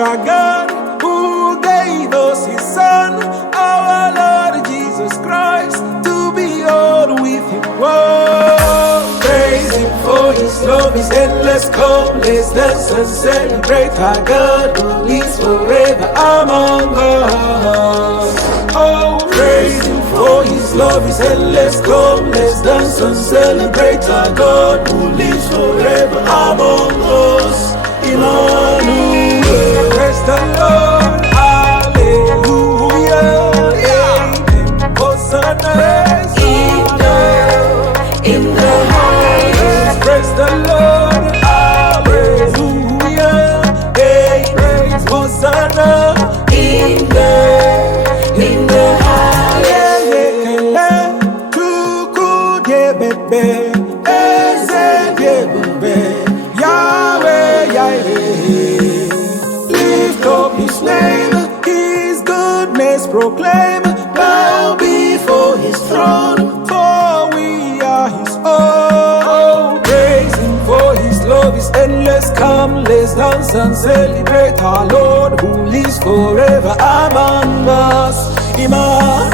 our God who gave us his Son, our Lord Jesus Christ, to be all with him. Whoa. Praise him for his love is endless. Come, let's dance and celebrate our God who lives forever among us. Oh, praise him for his love is endless. Come, let's dance and celebrate our God who lives forever among us. Emmanuel, praise the Lord, hallelujah, amen. Hosanna, in the highest, praise the Lord, hallelujah, amen. Hosanna, in the highest. Chukwu debebe, eze debube, Yahweh, Yahweh. Lift up his name, his goodness proclaim. Bow before his throne, for we are his own. Praise him for his love is endless. Come, let's dance and celebrate our Lord who lives forever among us. Emmanuel.